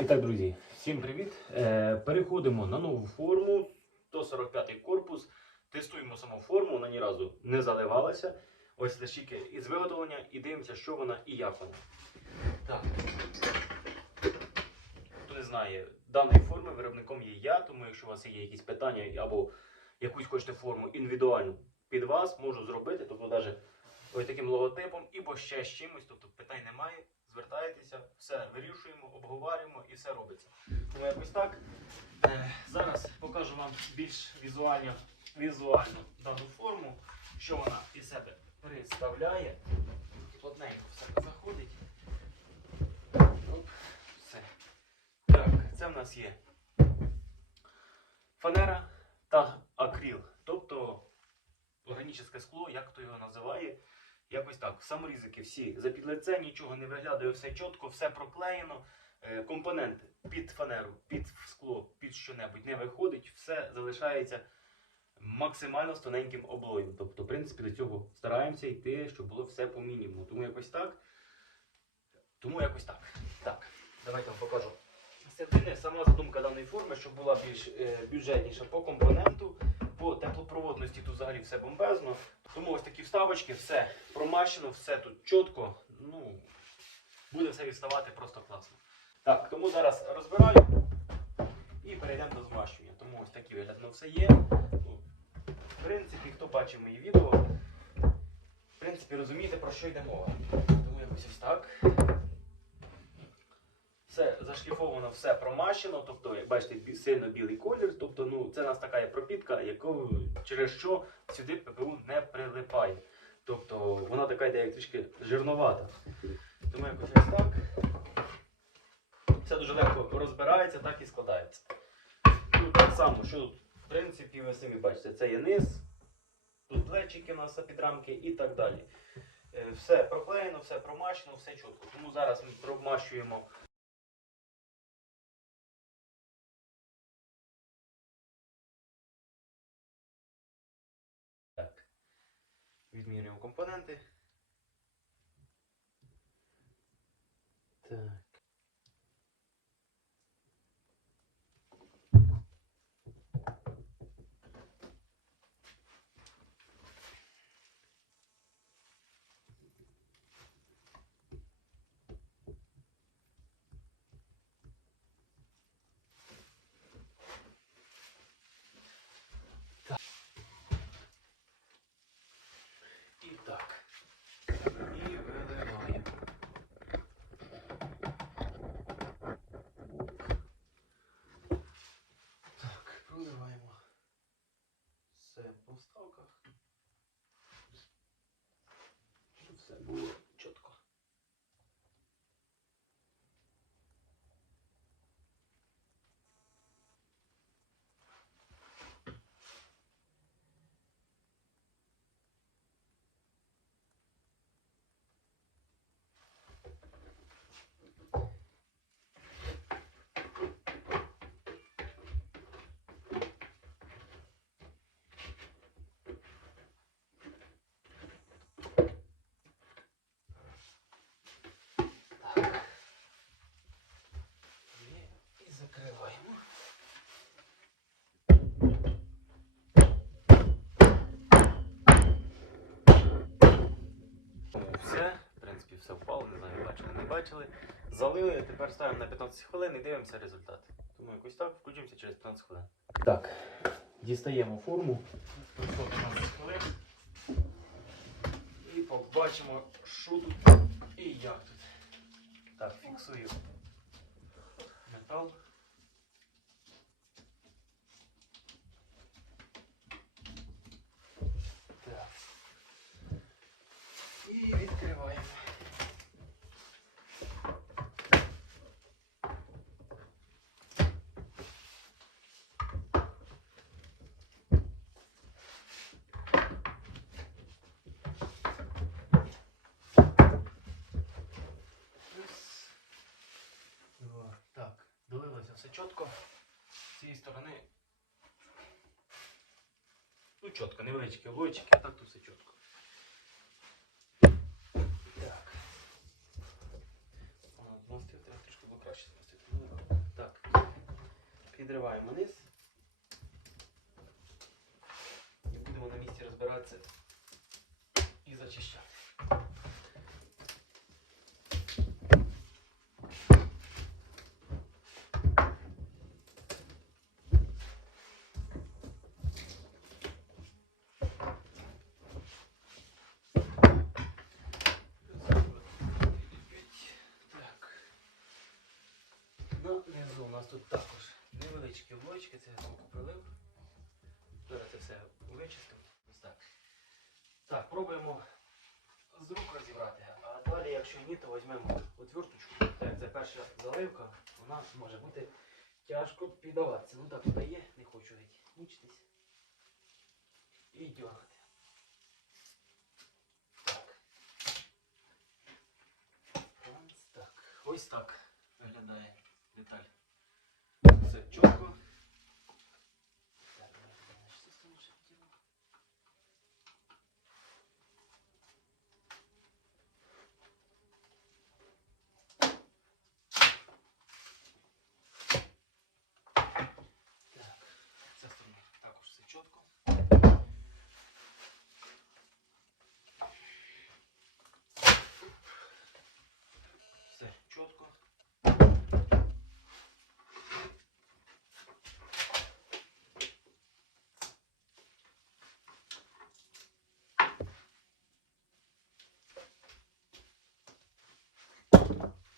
І так, друзі, всім привіт. Е, переходимо на нову форму. 145 корпус. Тестуємо саму форму, вона ні разу не заливалася. Ось лишіки із виготовлення і дивимося, що вона і як вона. Так. Хто не знає, даної форми виробником є я, тому якщо у вас є якісь питання або якусь хочете форму індивідуальну під вас, можу зробити. Тобто навіть ось таким логотипом, або ще з чимось, тобто питань немає. Звертайтеся, все вирішуємо, обговорюємо і все робиться. Тому якось так. Е, зараз покажу вам більш візуально, візуально дану форму, що вона із себе представляє. Плотненько все заходить. Оп, все. Так, це в нас є фанера та акрил. Тобто органічне скло, як хто його називає. Якось так. Саморізики всі за підлице, нічого не виглядає, все чітко, все проклеєно. Е, Компоненти під фанеру, під скло, під що-небудь не виходить, все залишається максимально з тоненьким облоєм. Тобто, в принципі, до цього стараємося йти, щоб було все по мінімуму. Тому якось так. Тому якось так. Так, давайте вам покажу. Середини сама задумка даної форми, щоб була більш е, бюджетніша по компоненту, по теплопроводності тут взагалі все бомбезно. Тому ось вставочки, все промащено, все тут чітко. Ну, буде все відставати просто класно. Так, тому зараз розбираю і перейдемо до змащування. Тому ось такий вигляд на все є. Ну, В принципі, хто бачив мої відео, в принципі, розумієте, про що йде мова. Тому якось ось так. Все зашліфовано, все промащено, тобто, як бачите, сильно білий колір. Тобто, ну, це у нас така є пропітка, яку, через що сюди ППУ не прилипає. Тобто вона така йде як трішки жирновата. Тому якось ось так. Все дуже легко розбирається, так і складається. Тут так само, що тут, в принципі, ви самі бачите, це є низ, тут плечики у нас підрамки і так далі. Е, Все проклеєно, все промащено, все чітко. Тому зараз ми промащуємо компоненти. Так. І так. І виливаємо. Так, проливаємо все по вставках. Щоб все було чітко. Так. Є. І закриваємо. Все, в принципі, все впало, не знаю, бачили, не бачили. Залили, тепер ставимо на 15 хвилин і дивимося результат. Тому якось так, включимося через 15 хвилин. Так, дістаємо форму. Пройшло 15 хвилин. І побачимо, що тут і як тут. Так, фіксую метал. Так. І відкриваємо. Раз, два. Так, долилося все чітко. З цієї сторони. Ну, чітко, невеличкі облойчики, а так тут все чітко. Так. А, змастити, треба трішки було краще змастити. Ну, відриваємо низ. І будемо на місці розбиратися і зачищати. Так. Ну, внизу у нас тут також невеличкі блочки, це я толку прилив. Зараз це все вичистимо. Ось так. Так, пробуємо з рук розібрати. А далі, якщо ні, то візьмемо отверточку. Так, це перша заливка, вона може бути тяжко піддаватися. Ну так, вона є, не хочу геть мучитись. І дьоргати. Ось так виглядає деталь. Все чітко. Так, значить, систему ще хотіла. Так, ця сторона також все чітко. Все чітко.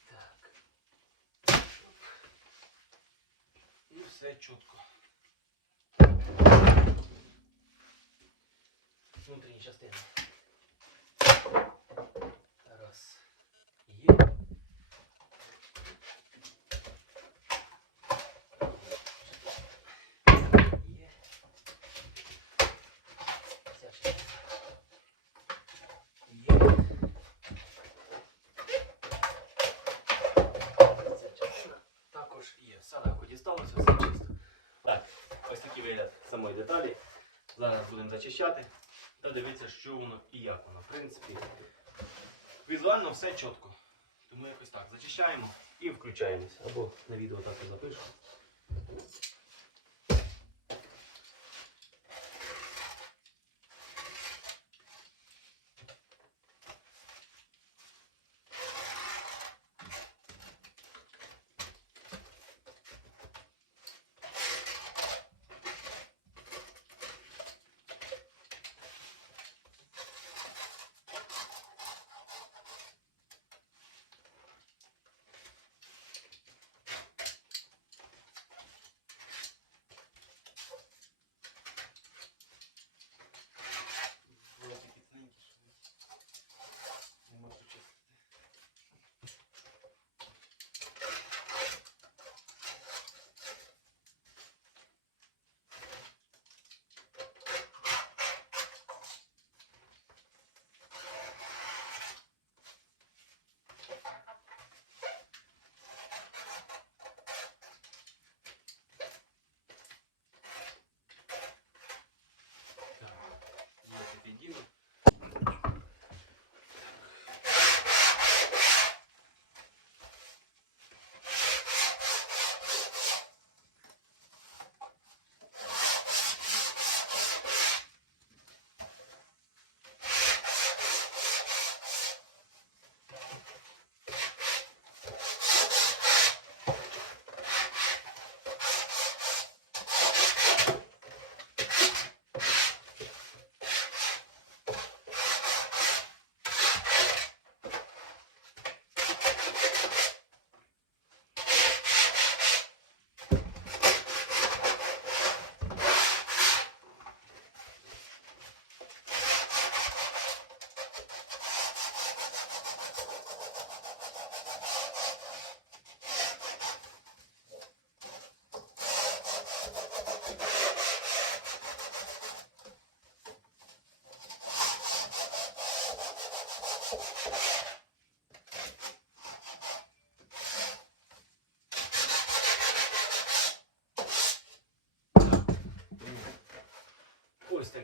Так. І все чітко. Внутрішні частини. Раз. Є. Є. Ця частина. Є. Ця частина також є. Все легко дісталося, все чисто. Так, ось такий вигляд самої деталі. Зараз будемо зачищати та дивитися, що воно і як воно. В принципі, візуально все чітко. Тому якось так зачищаємо і включаємося. Або на відео так і запишемо.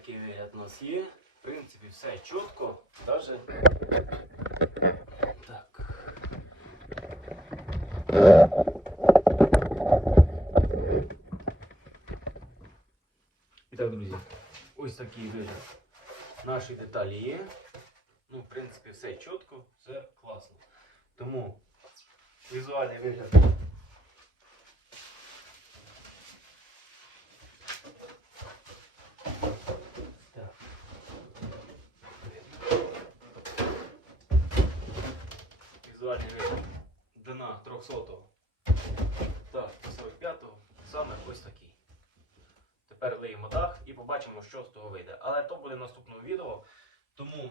такий у нас є. В принципі, все чітко. Даже... Так. І так, друзі, ось такий вигляд. Наші деталі є. Ну, В принципі, все чітко, все класно. Тому візуальний вигляд. Вигляд дна 300 та 45 саме ось такий. Тепер лиємо дах і побачимо, що з того вийде. Але то буде в наступному відео. Тому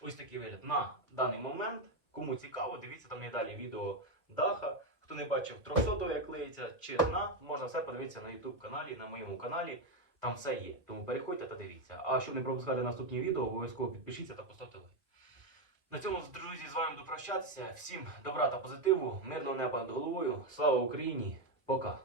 ось такий вигляд на даний момент. Кому цікаво, дивіться там і далі відео даха. Хто не бачив 300 як лиється, чи дна, можна все подивитися на YouTube каналі, на моєму каналі. Там все є. Тому переходьте та дивіться. А щоб не пропускати наступні відео, обов'язково підпишіться та поставте лайк. На цьому, друзі, з вами допрощатися. прощатися. Всім добра та позитиву, мирного неба над головою. Слава Україні! Пока!